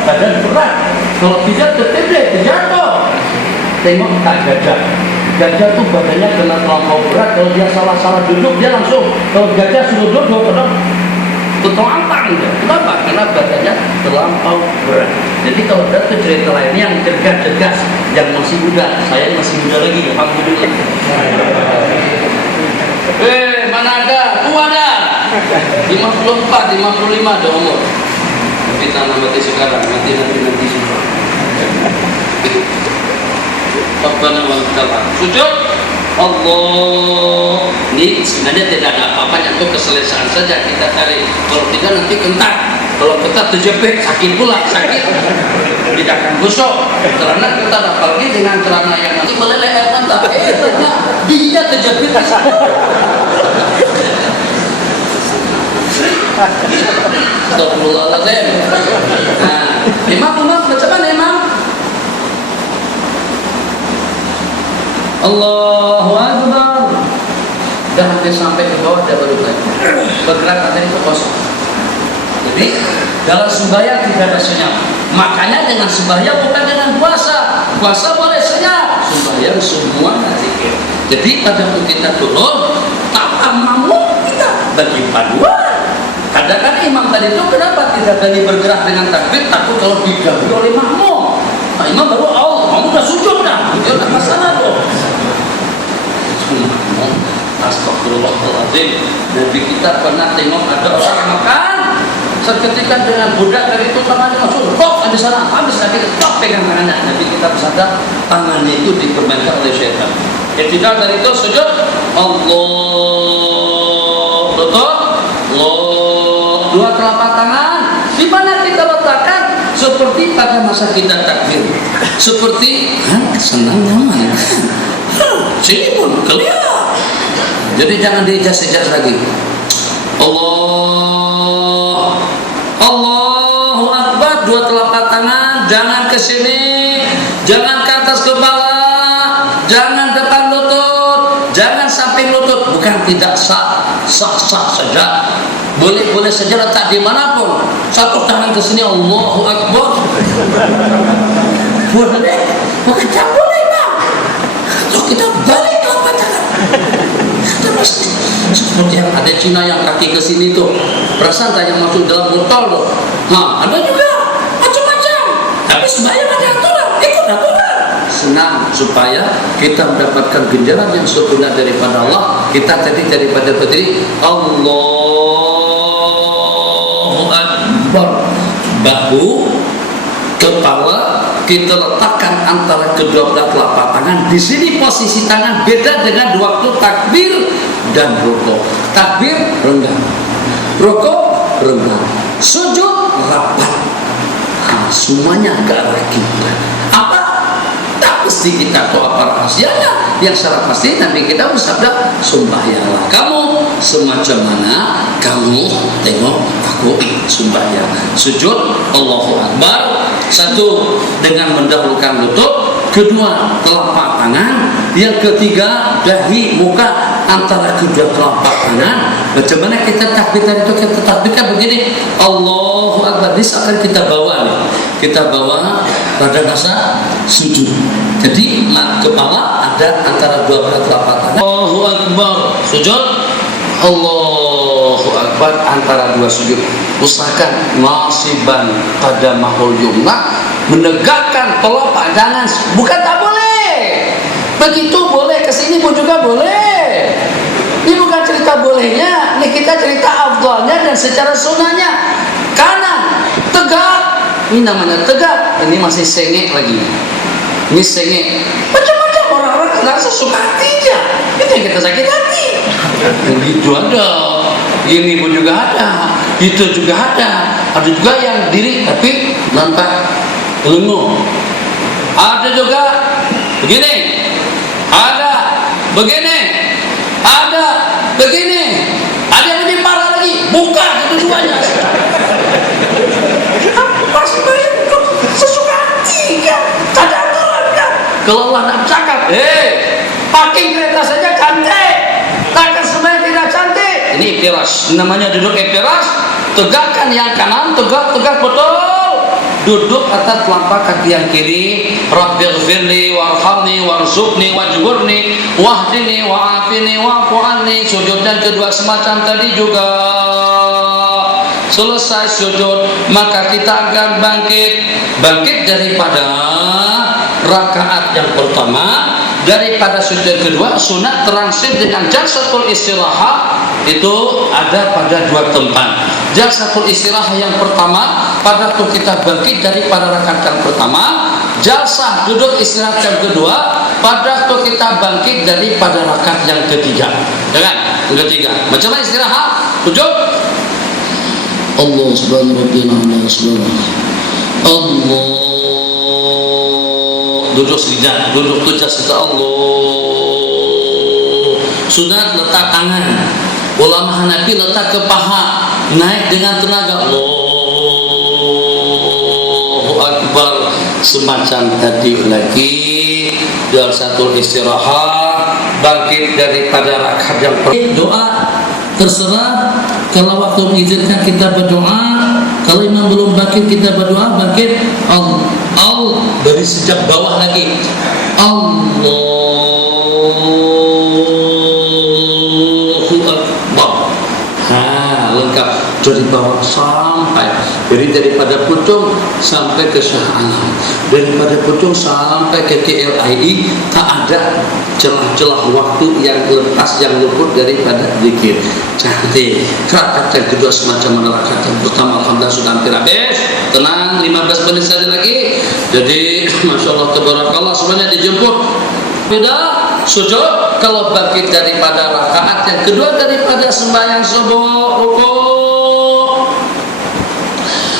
Badan berat. Kalau tidak tertib terjatuh. Tengok tak gajah. Gajah tuh badannya kena terlampau berat. Kalau dia salah duduk dia langsung. Kalau gajah suruh duduk terlantang. Kenapa? Karena badannya terlampau berat. Jadi kalau ada tuh cerita lain yang cergas, yang masih muda, saya masih muda lagi, alhamdulillah. Mana ada? Tua dah. 54, 55 ada umur. Kita mati sekarang, nanti semua. Rabbana wa lakal sujud. Allah. Ini sebenarnya tidak ada apa-apanya, itu keselesaan saja kita cari. Kalau tidak nanti kentak. Kalau ketat terjepit sakit pula, sakit. Tidak akan busuk. Karena kita apalagi dengan celana yang nanti meleleh air mata. Dia terjepit. Astagfirullahaladzim. Nah, imam macam mana imam? Allahu Akbar. Dan hampir sampai ke bawah dia baru lagi. Bergerak tadi itu kosong. Jadi dalam sembahyang tidak ada senyap. Makanya dengan sembahyang bukan dengan puasa. Puasa boleh senyap. Sembahyang semua zikir. Jadi pada waktu kita turun, tak mampu kita bagi paduan. Kadang-kadang imam tadi itu kenapa tidak berani bergerak dengan takbir, takut kalau didahului oleh makmum. Nah, imam baru kamu udah sujud dah, itu tidak masalah tuh. Astagfirullahaladzim. Nabi kita pernah tengok ada orang makan, seketika dengan budak dari itu tangannya langsung kok ada sana, habis lagi stop pegang tangannya. Nabi kita bersabda tangannya itu dipermainkan oleh syaitan. Ketika dari itu sujud, Allah, betul, Allah. Dua telapak tangan di mana kita letakkan seperti pada masa kita takbir, seperti senang nyaman sini pun kelihatan. Jadi jangan diijas-ijas lagi. Allah, Allahu Akbar. Dua telapak tangan, jangan ke sini, jangan ke atas kepala, jangan depan lutut, jangan samping lutut. Bukan tidak sah saja. Boleh saja letak dimanapun. Satu tangan ke sini, Allahu Akbar. Boleh, bukan boleh bang. Kalau kita balik telapak tangan. Terus seperti yang ada Cina yang kaki ke sini tuh, perasaan tak yang masuk dalam botol tuh. Nah, ada juga macam-macam. Tapi sembahyang ada aturan, ikut aturan. Senang supaya kita mendapatkan ganjaran yang sempurna daripada Allah. Kita jadi daripada berdiri Allahu Akbar. Bahu, kepala kita letakkan antara kedua belah telapak tangan. Di sini posisi tangan beda dengan waktu takbir dan rukuk. Takbir rendah, rukuk rendah, sujud rapat. Nah, semuanya ke arah kiblat. Apa? Tak mesti kita tahu apa rahasianya. Yang secara pasti Nabi kita bersabda, sembahyanglah kamu semacam mana kamu tengok aku sembahyang. Sujud Allahu Akbar. Satu dengan mendahulukan lutut, kedua telapak tangan, yang ketiga dahi muka antara kedua telapak tangan. Macam mana kita takbir itu? Kita takbirkan begini, Allahu Akbar. Ini akan kita bawa nih. Kita bawa pada masa sujud. Jadi kepala ada antara dua belah telapak tangan. Allahu Akbar. Sujud. Allahu Akbar antara dua sujud. Usahakan nasiban pada mahul yumna, menegakkan telapak tangan. Bukan tak boleh. Begitu boleh, kesini pun juga boleh. Ini bukan cerita bolehnya, ini kita cerita afdalnya dan secara sunnahnya. Kanan tegak, ini namanya tegak. Ini masih sengek lagi. Ini sengek. Macam-macam orang-orang rasa suka hatinya. Itu yang kita sakit hati. Begitu ada. Ini pun juga ada, itu juga ada. Ada juga yang diri tapi nampak lenguh. Ada juga begini, ada begini, ada begini, ada yang lebih parah lagi, buka keduanya. Apa sebenarnya sesuka hati kan? Tak ada aturan kan? Kalau Allah nak cakap, parking kereta saja cantik, takkan sebenarnya tidak cantik. Ini iftirash. Namanya duduk iftirash, tegakkan yang kanan, tegak betul. Duduk atas telapak kaki yang kiri. Rabbighfirli warhamni warzuqni wajburni wahdini wa'afini wa'fu anni. Sujud yang kedua semacam tadi juga. Selesai sujud, maka kita akan bangkit daripada rakaat yang pertama. Daripada sujud kedua, sunat transit dengan jalsatul istirahat itu ada pada dua tempat. Jalsatul istirahat yang pertama pada waktu kita bangkit daripada rakaat yang pertama. Jalsah duduk istirahat yang kedua pada waktu kita bangkit daripada rakaat yang ketiga. Jangan yang ketiga. Macam mana istirahat? Sujud. Allah subhanahu wa ta'ala subhanahu. Allah. Duduk sujud, duduk tu jasa Allah. Sunat letak tangan. Ulama Hanafi letak ke paha, naik dengan tenaga. Allahu Akbar. Semacam tadi lagi. Jalsatul istirahat, bangkit daripada rakaat yang pertama. Doa terserah. Kalau waktu mengizinkan kita berdoa. Kalau imam belum bangkit kita berdoa, bangkit Allah dari sejak bawah lagi. Allahu Akbar. Lengkap dari bawah sampai. Jadi daripada pucung sampai ke Shah Alam, daripada pucung sampai ke KLII, tak ada celah-celah waktu yang lepas, yang luput daripada zikir. Cantik. Rakaat yang kedua semacam mana rakaat yang pertama. Alhamdulillah sudah hampir habis. Tenang, 15 menit saja lagi. Jadi Masya Allah tabarakallah semuanya dijemput. Beda sujud kalau bangkit daripada rakaat yang kedua daripada sembahyang subuh rukuk.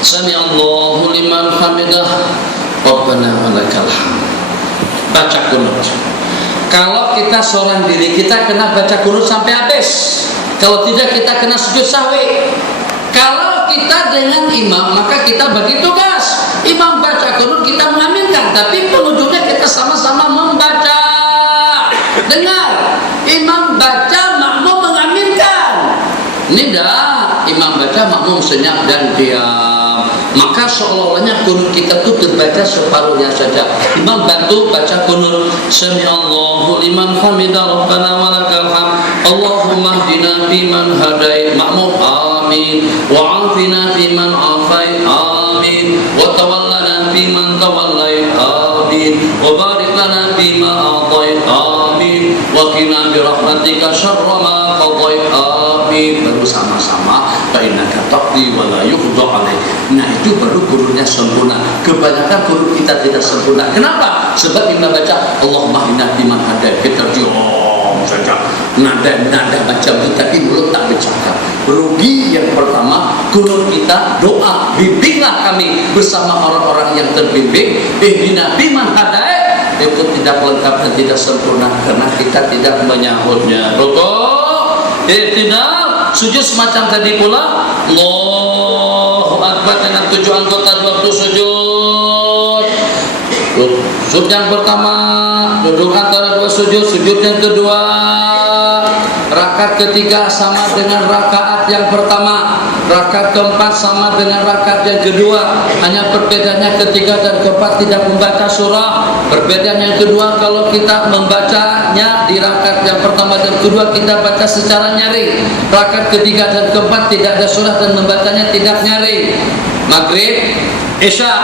Sami Allahu liman hamidah. Rabbana walakal hamd. Baca kunut. Kalau kita seorang diri, kita kena baca kunut sampai habis. Kalau tidak, kita kena sujud sahwi. Kalau kita dengan imam, maka kita bagi tugas. Imam baca kunut, kita mengaminkan, tapi penunjuknya kita sama-sama membaca. Dengar, imam baca, makmum mengaminkan. Ini dah, imam baca, makmum senyap dan diam. Maka seolah-olahnya kunut kita itu terbaca separuhnya saja. Imam bantu baca kunut. Sami Allahu liman hamidah Rabbana walakal hamd. Allahumma hdina fiman hadait. Makmum amin. Wa afina fiman afait. Amin. Wa tawallana fiman tawallait. Amin. Wa barik lana fima atait. Amin. Wa qina birahmatika syarra ma qadait. Amin. Baru sama-sama innaka taqdi wa la yuqda alaik. Nah itu baru kunutnya sempurna. Kebanyakan kunut kita tidak sempurna. Kenapa? Sebab imam baca Allahumma inna biman hadai, kita diam saja, nada baca itu tapi mulut tak bercakap. Rugi yang pertama, kunut kita doa, bimbinglah kami bersama orang-orang yang terbimbing. Ihdina biman hadai itu tidak lengkap dan tidak sempurna karena kita tidak menyahutnya. Rukuk, tidak sujud semacam tadi pula. Allahu Akbar dengan 7 anggota waktu sujud. Sujud yang pertama, duduk antara dua sujud. Sujud yang kedua, rakaat ketiga sama dengan rakaat yang pertama. Rakaat keempat sama dengan rakaat yang kedua. Hanya perbedaannya ketiga dan keempat tidak membaca surah. Perbedaan yang kedua, kalau kita membacanya di rakaat yang pertama dan kedua kita baca secara nyaring. Rakaat ketiga dan keempat tidak ada surah dan membacanya tidak nyaring. Maghrib, Isya,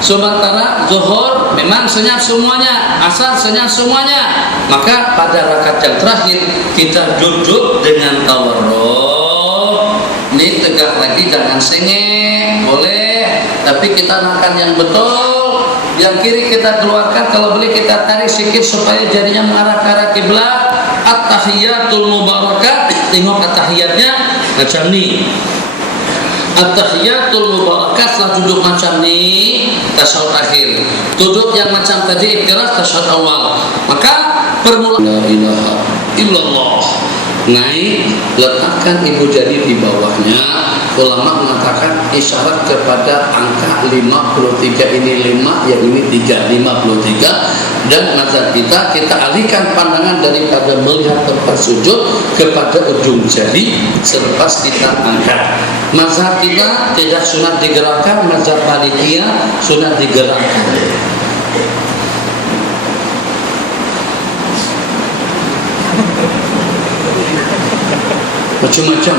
sementara zuhur memang senyap semuanya, asar senyap semuanya. Maka pada rakaat yang terakhir kita duduk dengan tawarruk. Ini tegak lagi, jangan sengit, boleh, tapi kita makan yang betul. Yang kiri kita keluarkan, kalau boleh kita tarik sedikit supaya jadinya mengarah ke arah kiblat. At-tahiyatul mubarakat, tengok at-tahiyatnya macam ni. At-tahiyatul mubarakat setelah duduk macam ni, tasyahud akhir. Duduk yang macam tadi iftirash, tasyahud awal. Maka permulaan la ilaha illallah. Naik, letakkan ibu jari di bawahnya. Ulama mengatakan isyarat kepada angka 53. Ini 5, yang ini 3, 53. Dan mazhab kita alihkan pandangan daripada melihat tempat sujud kepada ujung jari selepas kita angkat. Mazhab kita tidak sunat digerakkan, mazhab Malikiyah sunat digerakkan. Macam-macam,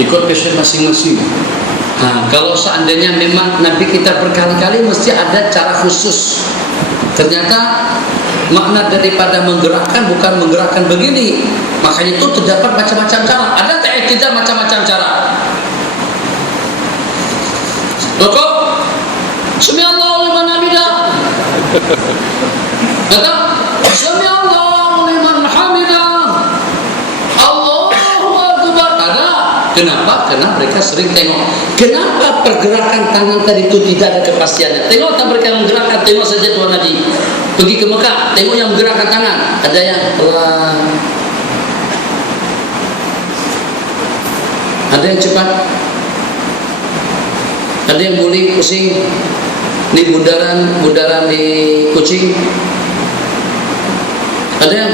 ikut passion masing-masing. Nah, kalau seandainya memang Nabi kita berkali-kali mesti ada cara khusus. Ternyata makna daripada menggerakkan bukan menggerakkan begini. Makanya itu terdapat macam-macam cara. Ada tidak macam-macam cara. Rukuk, Sami'allahu liman hamidah. Kata, Sami'allahu liman hamidah. Allahu Akbar. Ada. Kenapa? Karena mereka sering tengok. Kenapa pergerakan tangan tadi itu tidak ada kepastiannya? Tengok tak mereka menggerakkan, tengok saja Tuhan Nabi pergi ke Mekah, tengok yang menggerakkan tangan. Ada yang pelan, ada yang cepat, ada yang boleh pusing. Ini bundaran di Kucing. Ada yang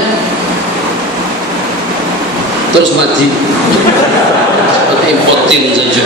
terus mati seperti impotin saja.